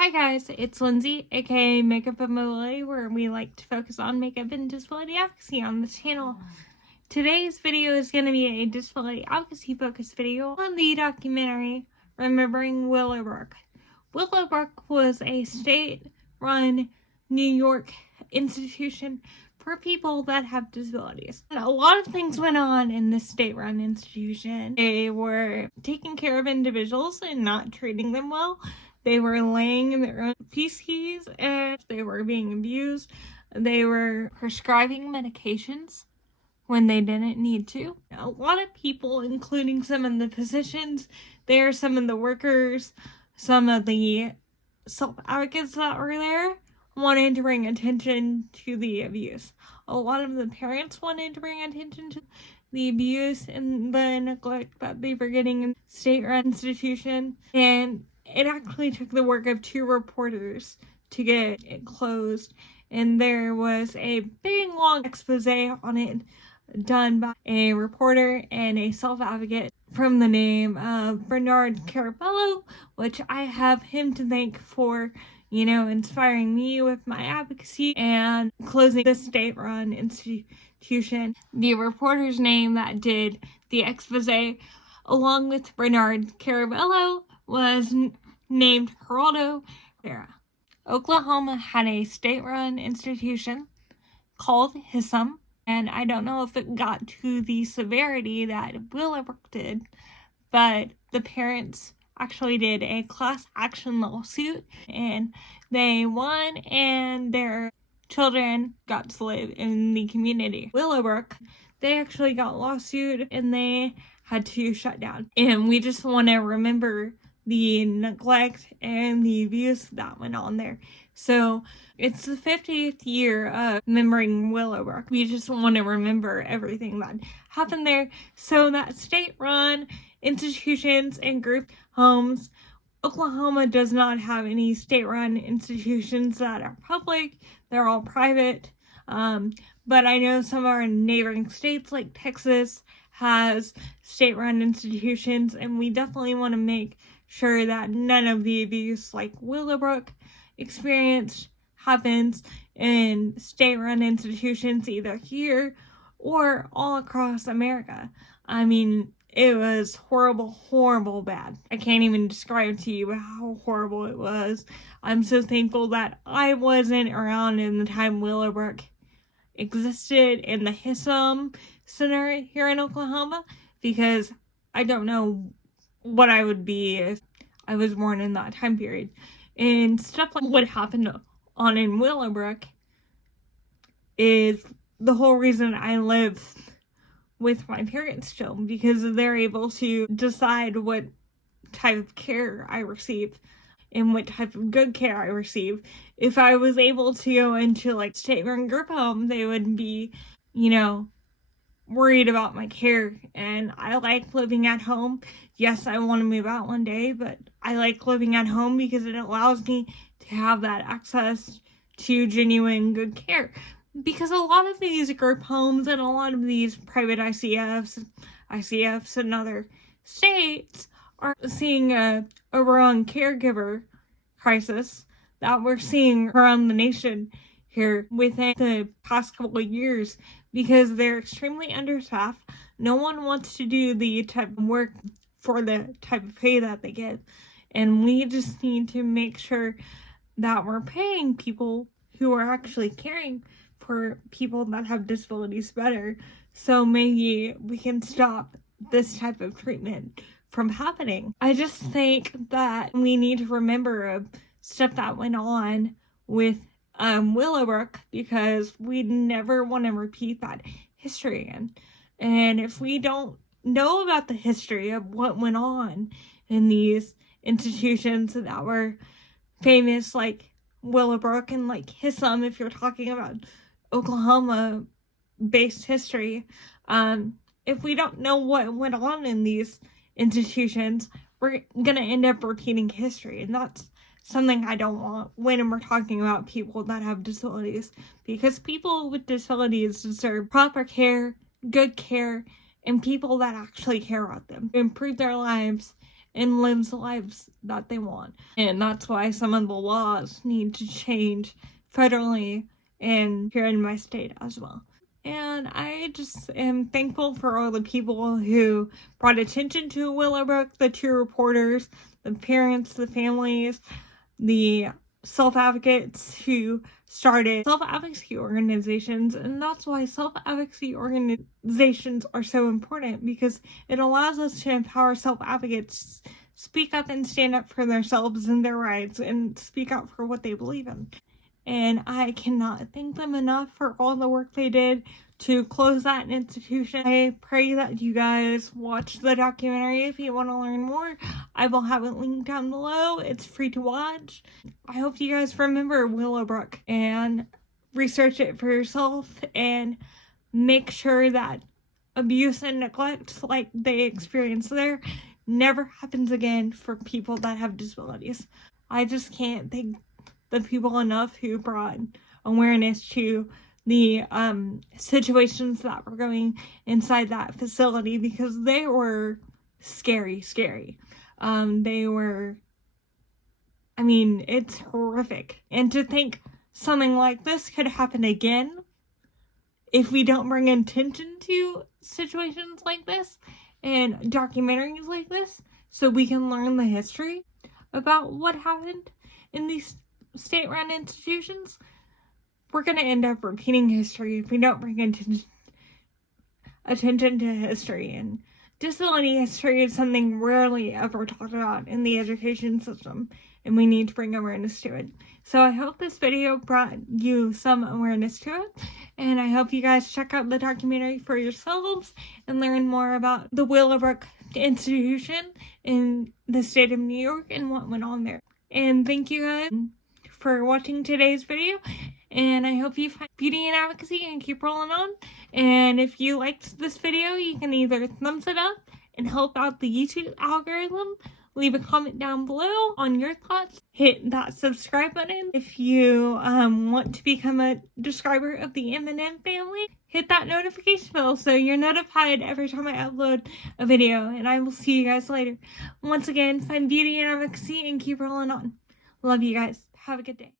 Hi guys, it's Lindsay, aka Makeup and Mobility, where we like to focus on makeup and disability advocacy on this channel. Today's video is going to be a disability advocacy focused video on the documentary Remembering Willowbrook. Willowbrook was a state-run New York institution for people that have disabilities. And a lot of things went on in this state-run institution. They were taking care of individuals and not treating them well. They were laying in their own feces and they were being abused. They were prescribing medications when they didn't need to. A lot of people, including some of the physicians there, some of the workers, some of the self-advocates that were there, wanted to bring attention to the abuse. A lot of the parents wanted to bring attention to the abuse and the neglect that they were getting in state-run institution. And it actually took the work of 2 reporters to get it closed. And there was a big long expose on it done by a reporter and a self-advocate from the name of Bernard Carabello, which I have him to thank for, inspiring me with my advocacy and closing the state-run institution. The reporter's name that did the expose, along with Bernard Carabello, was named Geraldo Rivera. Oklahoma had a state-run institution called HISM, and I don't know if it got to the severity that Willowbrook did, but the parents actually did a class action lawsuit, and they won, and their children got to live in the community. Willowbrook, they actually got lawsuit, and they had to shut down. And we just want to remember the neglect and the abuse that went on there. So it's the 50th year of remembering Willowbrook. We just want to remember everything that happened there. So that state-run institutions and group homes, Oklahoma does not have any state-run institutions that are public. They're all private. But I know some of our neighboring states like Texas has state-run institutions, and we definitely want to make sure that none of the abuse like Willowbrook experienced happens in state-run institutions either here or all across America. I mean, it was horrible bad. I can't even describe to you how horrible it was. I'm so thankful that I wasn't around in the time Willowbrook existed in the HISM Center here in Oklahoma, because I don't know what I would be if I was born in that time period. And stuff like what happened on in Willowbrook is the whole reason I live with my parents still, because they're able to decide what type of care I receive and what type of good care I receive. If I was able to go into like state-run group home, they would be, worried about my care. And I like living at home. Yes, I want to move out one day, but I like living at home because it allows me to have that access to genuine good care. Because a lot of these group homes and a lot of these private ICFs and other states are seeing a wrong caregiver crisis that we're seeing around the nation here within the past couple of years, because they're extremely understaffed. No one wants to do the type of work for the type of pay that they get. And we just need to make sure that we're paying people who are actually caring for people that have disabilities better. So maybe we can stop this type of treatment from happening. I just think that we need to remember stuff that went on with Willowbrook, because we never want to repeat that history again. And if we don't know about the history of what went on in these institutions that were famous, like Willowbrook and like HISM, if you're talking about Oklahoma-based history, if we don't know what went on in these institutions, we're gonna end up repeating history, and that's something I don't want when we're talking about people that have disabilities, because people with disabilities deserve proper care, good care, and people that actually care about them, improve their lives, and lives the lives that they want. And that's why some of the laws need to change federally and here in my state as well. And I just am thankful for all the people who brought attention to Willowbrook, the two reporters, the parents, the families, the self-advocates who started self-advocacy organizations. And that's why self-advocacy organizations are so important, because it allows us to empower self-advocates to speak up and stand up for themselves and their rights and speak out for what they believe in. And I cannot thank them enough for all the work they did to close that institution. I pray that you guys watch the documentary if you want to learn more. I will have it linked down below. It's free to watch. I hope you guys remember Willowbrook and research it for yourself and make sure that abuse and neglect like they experienced there never happens again for people that have disabilities. I just can't thank the people enough who brought awareness to the situations that were going inside that facility, because they were scary. They were, I mean, it's horrific. And to think something like this could happen again if we don't bring attention to situations like this and documentaries like this, so we can learn the history about what happened in these state-run institutions, we're going to end up repeating history if we don't bring attention to history. And disability history is something rarely ever talked about in the education system, and we need to bring awareness to it. So I hope this video brought you some awareness to it, and I hope you guys check out the documentary for yourselves and learn more about the Willowbrook institution in the state of New York and what went on there. And thank you guys for watching today's video, and I hope you find beauty and advocacy and keep rolling on. And if you liked this video, you can either thumbs it up and help out the YouTube algorithm, leave a comment down below on your thoughts, hit that subscribe button. If you want to become a subscriber of the M&M family, hit that notification bell so you're notified every time I upload a video, and I will see you guys later. Once again, find beauty and advocacy and keep rolling on. Love you guys. Have a good day.